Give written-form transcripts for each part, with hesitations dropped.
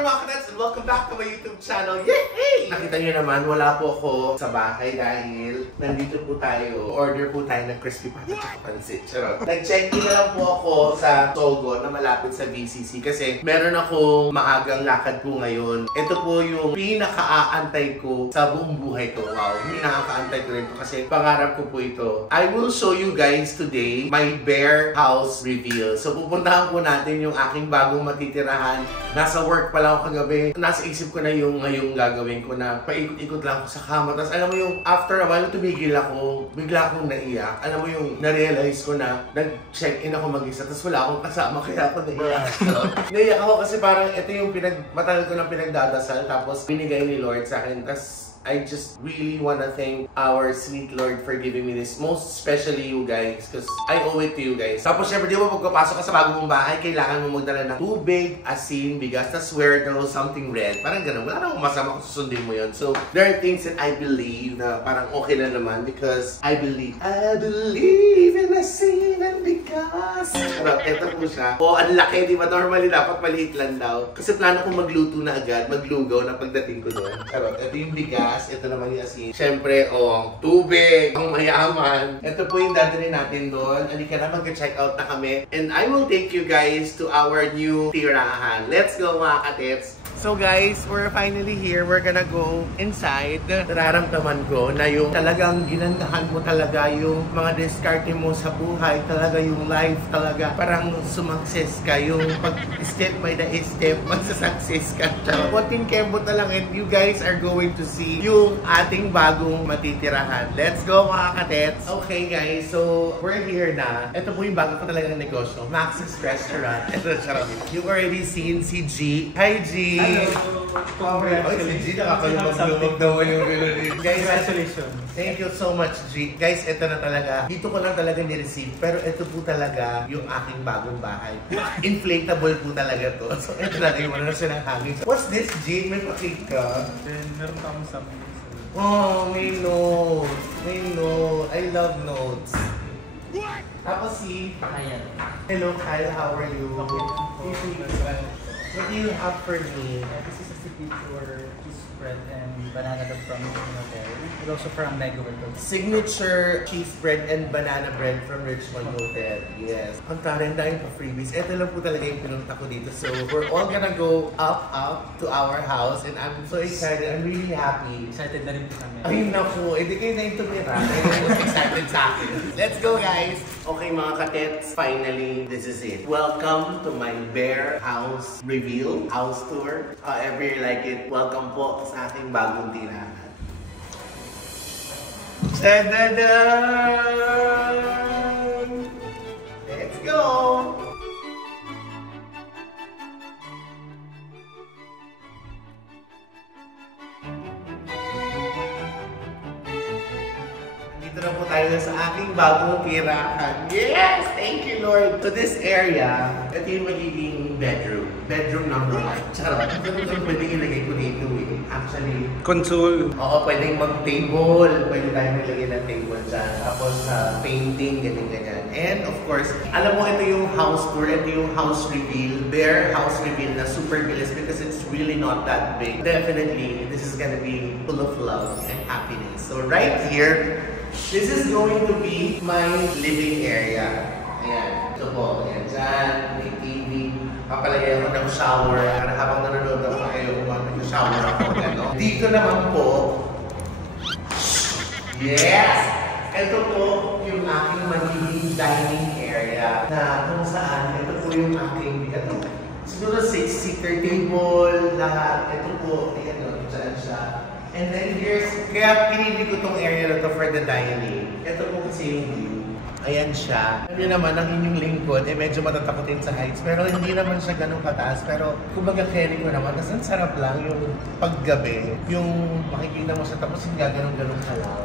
there mga kadets and welcome back to my YouTube channel. Yay! Nakita nyo naman, wala po ako sa bahay dahil nandito po tayo. Order po tayo ng crispy pata at pansit. Charot. Nag-check-in na lang po ako sa Sogo na malapit sa BCC kasi meron akong maagang lakad po ngayon. Ito po yung pinaka-aantay ko sa buong buhay ko. Wow, pinaka-aantay ko rin po kasi pangarap ko po ito. I will show you guys today my bear house reveal. So pupuntahan po natin yung aking bagong matitirahan. Nasa work pa lang ako kagabi. Nasa isip ko na yung ngayong gagawin ko na paikot-ikot lang ako sa kama. Tapos alam mo yung after a while tumigil ako, bigla akong naiyak. Alam mo yung na-realize ko na nag-check-in ako mag-isa. Tapos wala akong kasama kaya ako naiyak. Naiyak ako kasi parang ito yung matagal ko ng pinagdadasal. Tapos binigay ni Lord sa akin. Tapos I just really wanna thank our sweet Lord for giving me this. Most especially you guys, because I owe it to you guys. Tapos syempre, di ba pagkapasok ka sa bagong mong bahay, kailangan mo magdala ng tubig, asin, bigas, tas wear something red. Parang ganun. Wala namang masama kung susundin mo yun. So, there are things that I believe na parang okay lang naman because I believe in asin and bigas. Pero ito po siya. O, ang laki, di ba? Normally, dapat maliit lang daw. Kasi plano kong magluto na agad, maglugaw na pagdating ko doon. Pero ito yung bigas. Ito naman yung asin. Siyempre, tubig, ang mayaman. Ito po yung dadalhin natin doon. Halika na, mag-check out na kami. And I will take you guys to our new tirahan. Let's go mga katits! So guys, we're finally here. We're gonna go inside. Nararamdaman ko na yung talagang ginandahan mo talaga yung mga diskarte mo sa buhay. Talaga yung life talaga. Parang sumakses ka. Yung pag-step by the step, magsasuccess ka. Konting kembot na lang and you guys are going to see yung ating bagong matitirahan. Let's go mga katets! Okay guys, so we're here na. Ito po yung bago ko talagang negosyo. Max's Restaurant. Ito, charot. You've already seen si G. Hi G! Congratulations. Si G, nakakalimutlumig daw yung guys, congratulations. Thank you so much, G. Guys, ito na talaga. Dito ko lang talaga ni-receive. Pero ito po talaga yung aking bagong bahay. Inflatable po talaga to. So, ito na yung wala na silang hangin. What's this, G? May pakik ka? Then, meron pa akong something. Oh, may notes. May notes. I love notes. Tapos si... Hello, Kyle. How are you? What do you have for me? This is a signature cheese spread and banana bread from Richmond Hotel. And also from Mega World. Signature cheese bread and banana bread from Richmond Hotel. Yes. Ang tarin dahil pa freebies. Ito lang po talaga yung pinunta ko dito. So, we're all gonna go up to our house and I'm so excited. I'm really happy. Excited na rin po kami. Ay, naku. Hindi kayo na yung tumira. I'm most excited sa akin. Let's go, guys! Okay, mga katets. Finally, this is it. Welcome to my bear house reveal, house tour. However you like it, welcome po sa ating bagong tirahan. Ta-da-da! Let's go! Dito na po tayo sa aking bagong tirahan. Yes! Thank you, Lord! So this area, ito yung magiging bedroom. Bedroom number 1. Charot. Ito pwedeng ilagay ko dito eh. Actually, console. Oo, pwedeng mag-table. Pwede tayo nilagay ng table dyan. Tapos painting, ganyan-ganyan. And of course, alam mo, ito yung house tour. Ito yung house reveal. Bear house reveal na super bilis because it's really not that big. Definitely, this is gonna be full of love and happiness. So right here, this is going to be my living area. Ayan. Ito po. Ayan. Dyan. May TV. Papalagay ako ng shower. Para habang nanonood ako kayo, mag-shower ako. Gano'n. Dito naman po. Yes! Ito po yung aking magiging dining area. Na kung saan, ito po yung aking, ito, siguro 6-seater table, lahat. Ito po, ayan o, dyan siya. And then here's, kaya pinili ko tong area na to for the dining. Ito po kasi yung view. Ayan siya. Yun naman, ang inyong lingkod, medyo matatakotin sa heights. Pero hindi naman siya ganun kataas. Pero kumbaga carry ko naman. Kasi ang sarap lang yung paggabi. Yung makikita mo siya tapos hindi ganun-ganun ka lang.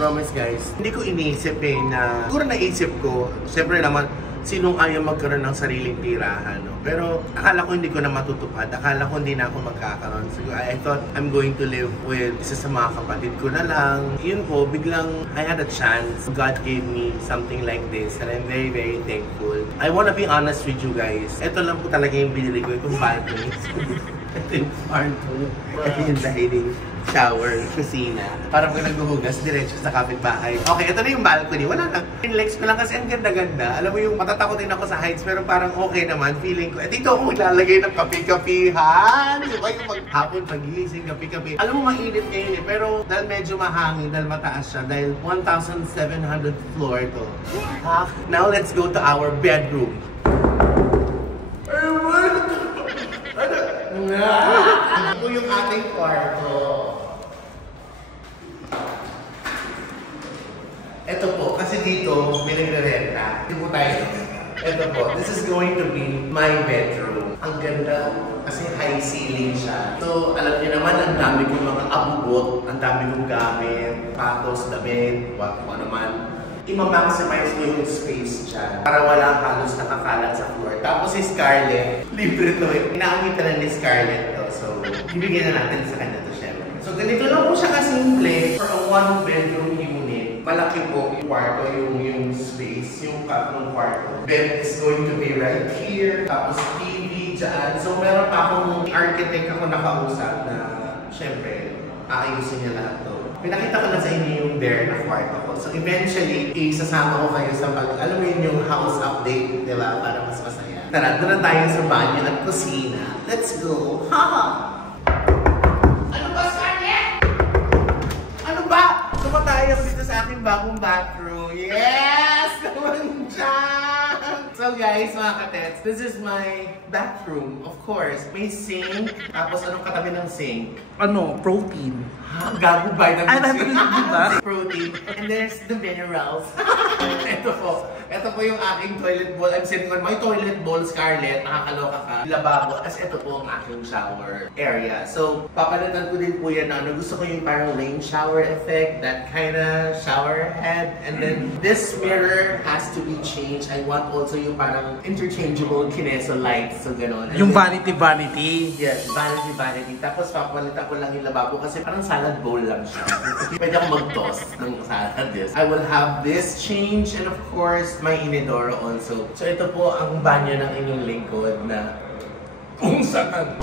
Promise guys, hindi ko iniisip na siguro naisip ko, siyempre naman, sinong ayaw magkaroon ng sariling tirahan, no? Pero akala ko hindi ko na matutupad. Akala ko hindi na ako magkakaroon. So I thought I'm going to live with isa sa mga kapatid ko na lang. Yun po, biglang I had a chance. God gave me something like this and I'm very, very thankful. I wanna be honest with you guys. Ito lang po talaga yung binili ko, itong balcony. Ito yung kwarto. Ito yung dining, shower, kusina. Parang kung naghuhugas, diretso sa kapitbahay. Okay, ito na yung balcony. Wala lang. Inlex ko lang kasi ang ganda-ganda. Alam mo yung matatakot din ako sa heights pero parang okay naman. Feeling ko, dito ako maglalagay ng kape-kapihan. Diba yung maghapon, pagigising, kape-kape. Alam mo, mainit ngayon eh. Pero dahil medyo mahangin, dahil mataas siya, dahil 1,700 floor to. Now let's go to our bedroom. Ito yung ating kwarto. Ito po, kasi dito may nagre-renta. Ito po tayo. Ito po, this is going to be my bedroom. Ang ganda kasi high ceiling siya. So, alam niyo naman, ang dami kong mga abubot, ang dami kong gamit, patos, damit, kung ano man. I-maximize mo yung space dyan para wala halos nakakalat sa floor. Tapos si Scarlett, libre to eh. Inaamit na ni Scarlett to. So, ibigay na natin sa kanya to syempre. So, ganito lang po siya kasimple for a one-bedroom unit. Malaki po yung kwarto, yung space, yung cut ng kwarto. Bed is going to be right here. Tapos TV dyan. So, meron pa akong architect ako nakausap na syempre, aayusin niya lahat to. Pinakita ko na sa inyo yung bare na kwarto ko. So eventually, isasama ko kayo sa alam mo yun yung house update, di ba? Para mas masaya. Tara, doon na tayo sa banyo at kusina. Let's go! Haha! Ano ba, Scarlett? Ano ba? Tuma tayo dito sa ating bagong bathroom. Yes! Naman dyan! So guys, mga katets, this is my bathroom. Of course, may sink. Tapos anong katabi ng sink? Ano? Protein. Gago ba? Ay, diba? Protein. And there's the minerals. Ito po. Ito po yung aking toilet bowl. I'm sitting on my toilet bowl, Scarlett. Nakakaloka ka. Lababo. As ito po ang aking shower area. So, papalitan ko din po yan na gusto ko yung parang rain shower effect. That kind of shower head. And then, this mirror has to be changed. I want also yung parang interchangeable kineso lights. So, gano'n. Yung vanity. Yes, vanity. Tapos, papalitan ko lang yung lababo kasi parang salad bowl lang siya. Pwede ako mag-toss ng salad. Yes. I will have this change and of course, my inodoro also. So ito po ang banyo ng inyong lingkod na kung saan.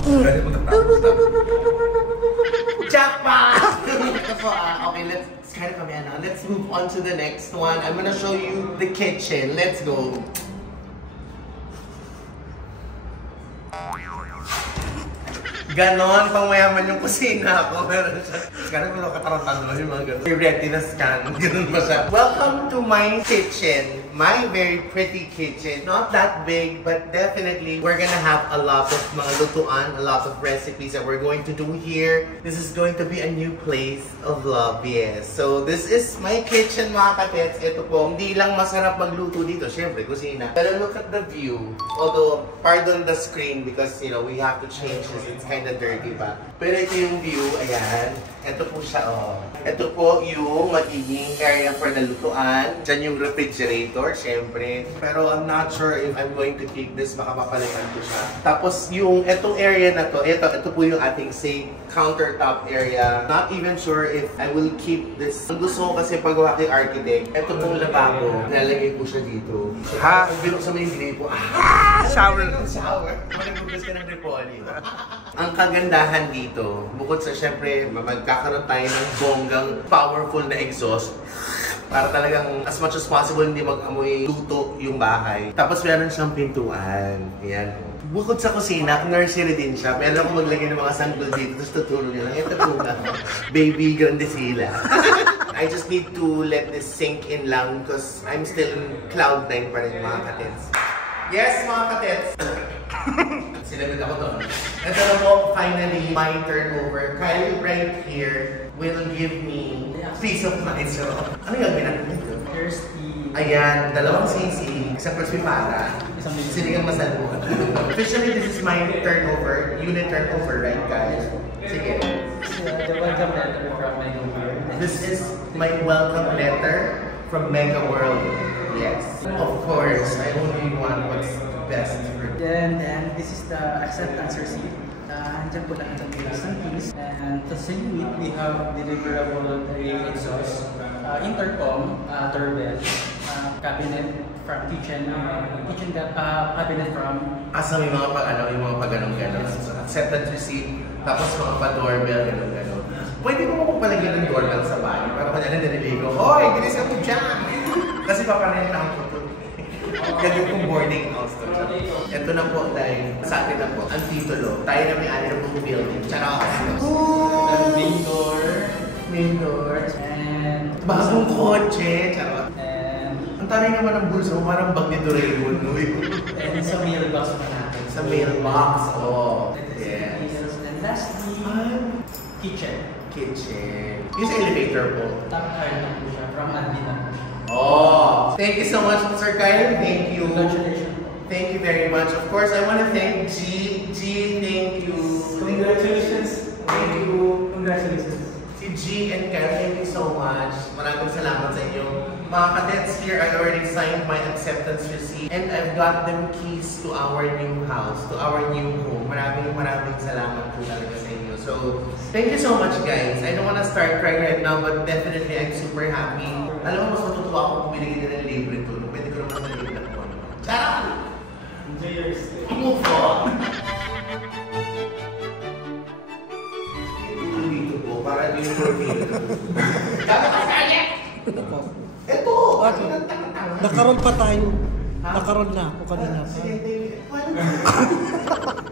Jackpot! Ito po, okay, let's kind of let's move on to the next one. I'm gonna show you the kitchen. Let's go. Ganon, pang mayaman yung kusina ako. Meron siya. Ganon mo katarang-tanong yung mga ganon. May retina scan. Ganon ba siya? Welcome to my kitchen. My very pretty kitchen. Not that big, but definitely we're gonna have a lot of mga lutuan, a lot of recipes that we're going to do here. This is going to be a new place of love, yes. So this is my kitchen, mga katets. Ito po, hindi lang masarap magluto dito. Siyempre, kusina. Pero look at the view. Although, pardon the screen because, you know, we have to change this. It's kind of dirty pa. Pero ito yung view, ayan. Ito po siya, oh. Ito po yung magiging area for nalutuan. Diyan yung refrigerator, syempre. Pero I'm not sure if I'm going to keep this. Baka papalitan ko siya. Tapos yung itong area na to, ito po yung ating sink, countertop area. Not even sure if I will keep this. Ang gusto ko kasi pagawa kay architect, ito pong lababo, nilalagay ko siya dito. So, Ha? Sa may gripo. Shower. Shower. Magbubukas ka ng repolyo. Ang kagandahan dito, bukod sa syempre, magkakaroon tayo ng bonggang powerful na exhaust para talagang as much as possible hindi mag-amoy luto yung bahay. Tapos meron siyang pintuan. Yan. Bukod sa kusina, nursery din siya. Meron akong maglagay ng mga sanggol dito, tapos tutulong niya lang. Ito po na. Baby Grandecilla. I just need to let this sink in lang because I'm still in cloud 9 pa rin, mga katets. Yes, mga katets! Sinabit ako doon. Ito na po, finally, my turnover. Kyle right here will give me peace of mind. So, ano yung ginagawa nito? Here's the... Ayan, dalawang sisi, isang crispy-pata, sinigang masalmo. Officially, this is my turnover, unit turnover, right guys? Sige. The welcome letter from Mega World. This is my welcome letter from Mega World. Yes. Of course, I only want what's best for Then this is the acceptance receipt. Andyan po lahat ng bills ng keys. And the same week, we have deliverable exhaust, intercom, doorbell, cabinet from kitchen cabinet from... Asa may mga yung mga pag-ganon-ganon. So, acceptance receipt, tapos mga pa-doorbell, ganon-ganon. Pwede mo magpalagyan ng doorbell sa bahay. Para kanya naliligo, hoy, bilis ka po dyan! Kasi paparin lang ako ito. Ganyan kong boarding house to. Ito na po dahil sa atin na po, ang titulo. Tayo na may-ari ng buong building. Charot! Main door. And... Bagong kotse! Charot! And... Ang taray naman ng bulsa mo, parang bag ni Doraemon. And sa mailbox pa natin. Sa mailbox, oh. Yes. And lastly, kitchen. Yung sa elevator po. Top card na po siya from admin na po. Oh! Thank you so much, Sir Kyle. Thank you. Congratulations. Thank you very much. Of course, I want to thank G. Thank you. Congratulations. Thank you. Congratulations. Si G and Kyle, thank you so much. Maraming salamat sa inyo. Mga cadets here, I already signed my acceptance receipt and I've got them keys to our new house, to our new home. Maraming salamat po talaga sa inyo. So, thank you so much, guys. I don't want to start crying right now, but definitely I'm super happy. Alam mo, mas matutuwa ako kung binigyan nila ng libre to. Pwede ko naman sa libre na po. Charot! Enjoy your stay. Move on! Dito po, para di yung profile. Ito! Nakaroon pa tayo. Nakaroon na ako kanina pa.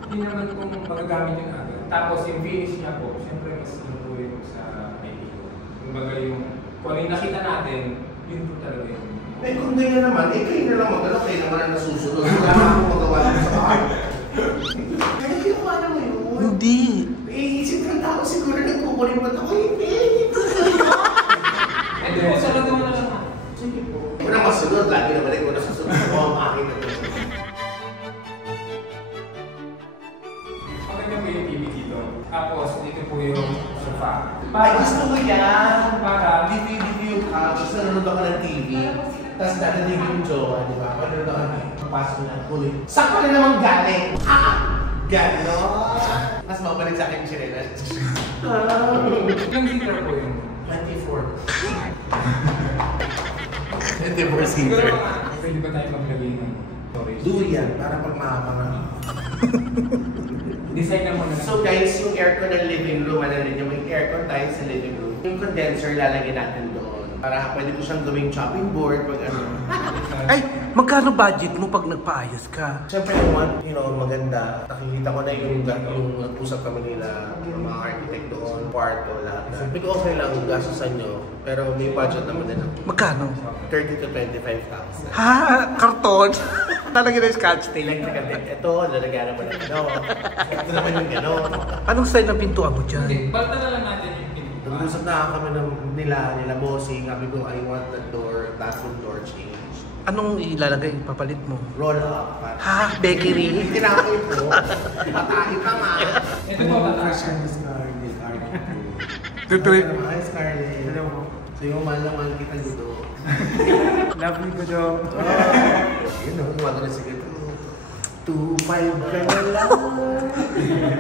Hindi naman kung magagamit yung agad. Tapos yung finish niya po, siyempre mas lutuin mo sa ID ko. Kumbaga yung, kung ano yung nakita natin, yun po talaga yun. Eh kung ganyan naman, kayo na lang magano, kayo naman na nasusunod. Wala na akong magawa sa bahay. Kaya ginawa na mo yun. Hindi. Isip ng tao siguro nagkukunin mo ito. Hindi. And then, sa lang naman na lang. Sige po. Una masunod, lagi naman ikaw nasusunod. Ang akin na ito. Pakinggan mo yung TV dito. Tapos, dito po yung sofa. Ay, gusto mo yan. Para, Dito yung couch. Nanonood ako ng TV. Tapos dadadig yung jowa, di ba? Panonood ako ng pasok na huli. Saan ka na naman galing? Ganon! Mas mabalik sa akin yung chinelas. ilang seater po yun? 24. 24 Siguro seater. pwede ba tayo maglagay ng storage? Durian, para pag mahaba. Design na muna. So guys, yung aircon ng living room, ano rin yung may aircon tayo sa living room. Yung condenser lalagyan natin doon. Para pwede ko siyang gawing chopping board pag ano. Ay, magkano budget mo pag nagpaayos ka? Siyempre, I want, maganda. Nakikita ko na yung nag-usap kami nila, ng mga architect doon, kwarto, lahat. Sabi ko, okay lang, gastusan nyo. Pero may budget naman din ako. Magkano? 30 to 25,000. Ha? Karton? Lalagyan ng scotch tape. Ito, lalagyan naman ng gano'n. Ito naman yung gano'n. Anong style ng pintuan mo dyan? Hindi, balta na lang natin yung pinto. Nag-usap na kami nila bossing. Sabi ko, I want the door, bathroom door change. Anong ilalagay? Papalit mo? Roll up. Ha? Bakery? Hindi na ako ito. Patahin ka nga. Ito po, tataas. Tutuloy. Hi, Scarlett. Hello. Sa'yo, mahal na mahal kita dito. Love you, Gudo. Yun o, gumagano si Gudo. 2.5 ka na lang.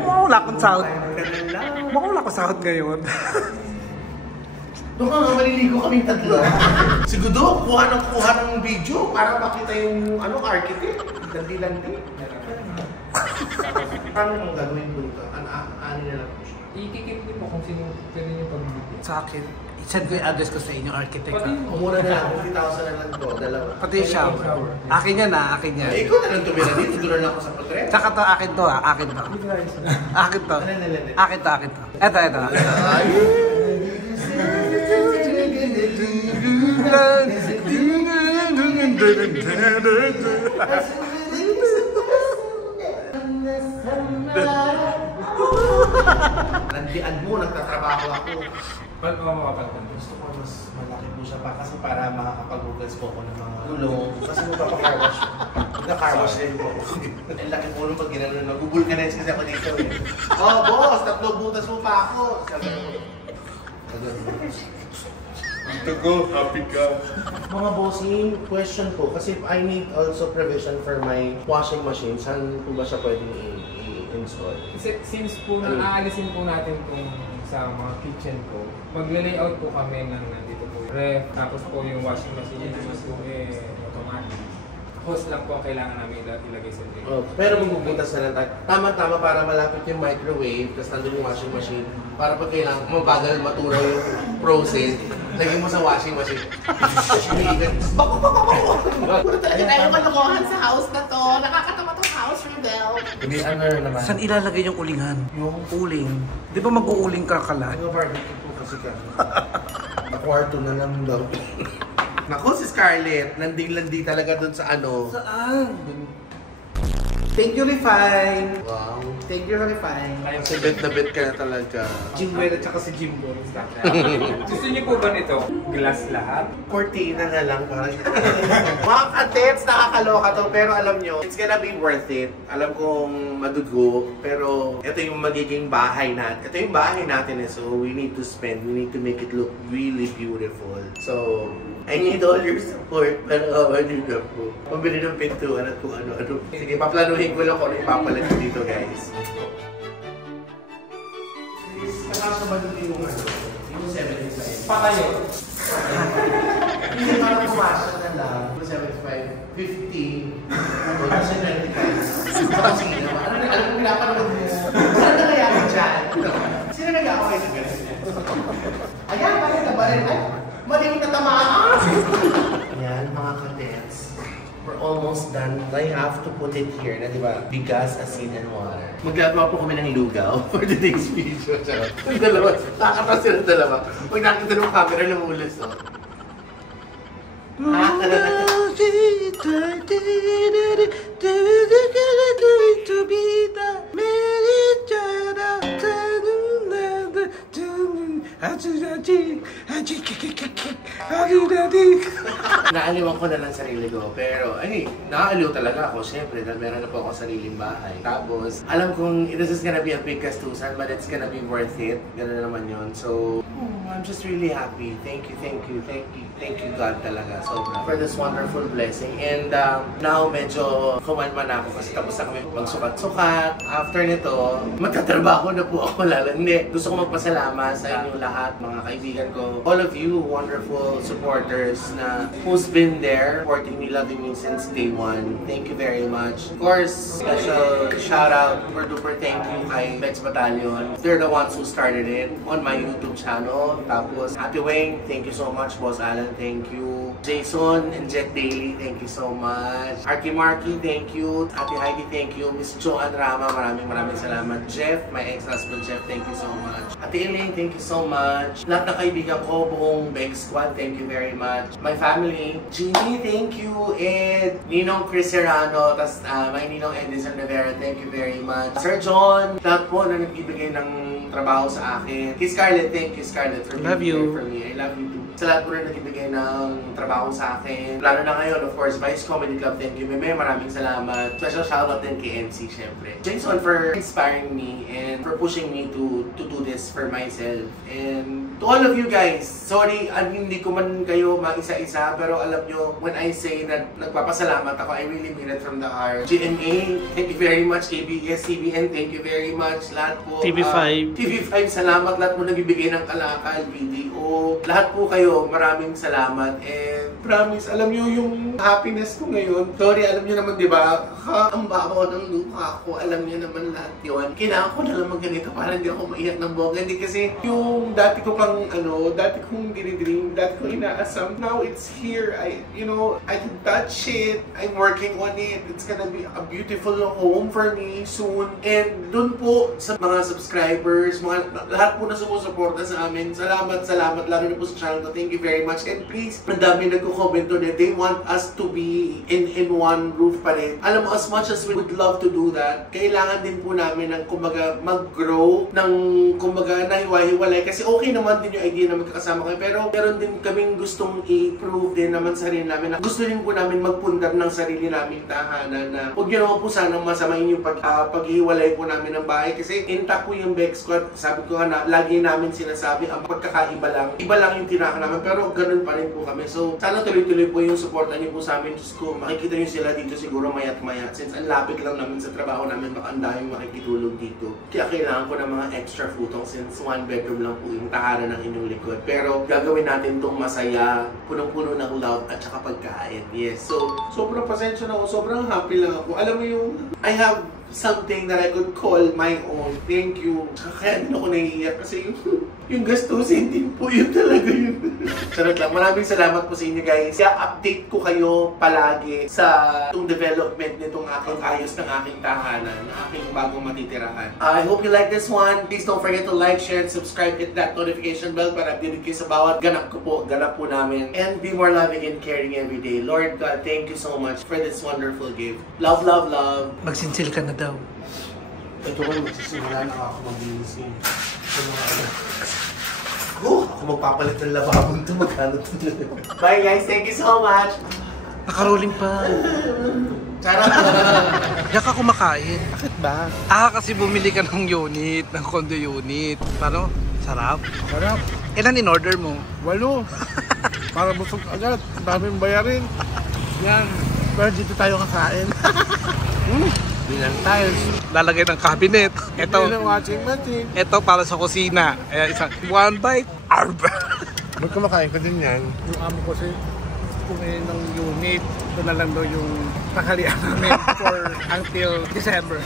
Wala akong sahod. 2.5 ka na lang. Wala akong sahod ngayon. Doon ka nga, maliligo kaming tatlo. Si Gudo, kuha ng video para makita yung architect. Landi-landi. Paano mong gagawin po ito? Ano na lang po siya? I-kikip niyo po kung sino pwede niyo pag-video. Sa akin, i-send ko yung address ko sa inyo, architect. Pati, Mura na lang, 50,000 na lang to, dalawa. Pati yung shower. Akin yan akin yan. Eh, ikaw na lang tumira dito, doon lang ako sa portrait. Tsaka to, akin to akin to. Akin to. Akin to. Ito. Ay! Landian mo, nagtatrabaho ako. ba't mo makapagpan? Gusto ko mas malaki po siya pa kasi para makakapag-goods po ako ng mga gulong. Kasi magpapa-car wash. Nagka-car wash din po. Ang laki po nung pag ginano, nag-vulcanize kasi ako dito eh. Oh, boss! 3 butas mo pa ako! Sabi ko. Dito ko, happy ka. Mga bossing, question po, kasi I need also provision for my washing machine. Saan po ba siya pwedeng i-install? Since po aalisin po natin kung sa mga kitchen ko, magle-layout po kami ng nandito po yung ref, tapos po yung washing machine yung po automatic. Hose lang po ang kailangan namin ilagay sa drain. Oh, pero magbubutas na lang tayo. Tama-tama para malapit yung microwave, tapos nandun yung washing machine. Para pag kailangan, mabagal maturaw yung process, lagay mo sa washing machine. Hindi tayo malokohan sa house na to. Nakakatawa tong house, Rebel. Hindi, ano naman. Saan ilalagay yung ulingan? Yung uling. Di ba mag-uuling ka kala? Ano barbecue po kasi ka? Na kwarto na lang daw. Naku, si Scarlett, landing-landi talaga dun sa ano. Saan? Thank you, Refine! Wow. Thank you, Refine. Kasi bet na bet ka na talaga. Jimwell at saka si Jimbo. Gusto niyo po ba nito? Glass lahat? Cortina na lang parang. Mga katets, nakakaloka to. Pero alam nyo, it's gonna be worth it. Alam kong madugo. Pero ito yung magiging bahay natin. Ito yung bahay natin eh. So we need to spend. We need to make it look really beautiful. So, I need all your support para awanin na po. Pabili ng pintuan at kung ano-ano. Sige, paplanuhin ko lang kung ano ipapalagay dito, guys. Nakasabado din yung ano, yung 75. Patayo. Hindi parang pumasok na lang. 75, 50, ano, kasi 95. Sige naman. Alam mo, pinapanood mo. Saan na kaya ka dyan? Sino nag-aaway sa ganun? Ayan, bakit na ba rin? Ay, mali yung natamaan! Ayan, mga katets. We're almost done. I have to put it here na, di ba? Bigas, asin, and water. Maglagawa po kami ng lugaw for today's video. Charot. Yung dalawa, nakakatawa silang dalawa. Pag nakita ng camera, lumulis, no? Naaliwan ko na lang sarili ko, pero ay, nakaaliw talaga ako, syempre, dahil meron na po ako sariling bahay. Tapos, alam kong this is gonna be a big gastusan, but it's gonna be worth it. Gano'n naman yun. So, I'm just really happy. Thank you God talaga, sobra, for this wonderful blessing. And now, medyo kumalma na ako kasi tapos na kami magsukat-sukat. After nito, magtatrabaho na po ako lalo. Hindi, gusto ko magpasalamat sa inyong lahat, mga kaibigan ko. All of you wonderful supporters na who's been there, supporting me, loving me since day one. Thank you very much. Of course, special shout out or duper thank you kay Bex Battalion. They're the ones who started it on my YouTube channel. Tapos, Ate Weng, thank you so much. Boss Alan, thank you. Jason and Jet Daily, thank you so much. Arky Marky, thank you. Ate Heidi, thank you. Miss Joanne Rama, maraming salamat. Jeff, my ex-husband Jeff, thank you so much. Ate Elaine, thank you so much. Lahat ng kaibigan ko, buong Beg Squad, thank you very much. My family, Jeannie, thank you. Ed, Ninong Chris Serrano, tas my Ninong Edison Rivera, thank you very much. Sir John, lahat po na nagbibigay ng trabaho sa akin. Kay Scarlett, thank you Scarlett for being there for me. I love you too. Sa lahat po na nagbibigay ng trabaho sa akin. Lalo na ngayon, of course, Vice Comedy Club, thank you. Meme, maraming salamat. Special shoutout din kay MC, syempre. Jason for inspiring me and for pushing me to do this for myself. And to all of you guys, sorry, hindi ko man kayo mag-isa-isa, pero alam nyo, when I say na nagpapasalamat ako, I really mean it from the heart. GMA, thank you very much. ABS-CBN, thank you very much. Lahat po. TV5. TV5, salamat. Lahat po nagbibigay ng kalakal, video. Lahat po kayo, maraming salamat. And promise, alam nyo yung happiness ko ngayon. Sorry, alam nyo naman, di ba? Ang babaw ng luha ko. Alam nyo naman lahat yun. Kailangan ko na naman ganito para hindi ako maiyak ng bongga. Hindi kasi yung dati ko pang dati kong dinidream, dati kong inaasam. Now it's here. I can touch it. I'm working on it. It's gonna be a beautiful home for me soon. And dun po sa mga subscribers, lahat po na sumusuporta sa amin. Salamat, lalo na po sa channel to. Thank you very much. And please, ang dami nagko-comment doon eh. They want us to be in one roof pa rin. Alam mo, as much as we would love to do that, kailangan din po namin ng kumbaga mag-grow, ng kumbaga nahiwa-hiwalay. Kasi okay naman din yung idea na magkakasama kayo. Pero meron din kaming gustong i-prove din naman sa sarili namin. Gusto din po namin magpundar ng sarili naming tahanan na huwag nyo naman po sanang masamain yung paghiwalay po namin ng bahay. Kasi intact po yung Beg Squad. Sabi ko nga na, lagi namin sinasabi, ang pagkakaiba lang. Iba lang yung tirahan namin, pero ganun pa rin po kami. So, sana tuloy-tuloy po yung supportan niyo po sa amin. Diyos ko, makikita niyo sila dito siguro mayat-maya. Since ang lapit lang namin sa trabaho namin, baka ang daming makikitulog dito. Kaya kailangan ko ng mga extra futong since 1 bedroom lang po yung tahanan ng inyong likod. Pero gagawin natin tong masaya, punong-puno ng love at saka pagkain. Yes. So, sobrang pasensya na ako. Sobrang happy lang ako. Alam mo yung, I have something that I could call my own. Thank you. Kaya din ako naiiyak kasi yung gastusin din po yun talaga yun. Charot lang. Maraming salamat po sa inyo guys. Kaya update ko kayo palagi sa itong development nitong aking ayos ng aking tahanan, ng aking bagong matitirahan. I hope you like this one. Please don't forget to like, share, and subscribe. Hit that notification bell para updated kayo sa bawat ganap po namin. And be more loving and caring every day. Lord God, thank you so much for this wonderful gift. Love, love, love. Magsinsil ka na daw. Ito ko, magsisimula na ako maglinis yung ako magpapalit ng lababong ito, magkano ito. Bye guys, thank you so much! Nakaroling pa. Charot! Diyan ka kumakain. Bakit ba? Kasi bumili ka ng unit, ng condo unit. Paano? Sarap? Sarap. Ilan in order mo? 8. Para busog agad. Daming bayarin. Yan. Pero dito tayo kakain. Bilang tiles. Lalagay ng cabinet. Ito. Ito. Washing machine. Ito para sa kusina. Ayan, isang one bite. Arb! Ba't kumakain ka din yan? Yung amo ko kasi kumain ng unit. Ito na lang daw yung takalian namin for until December.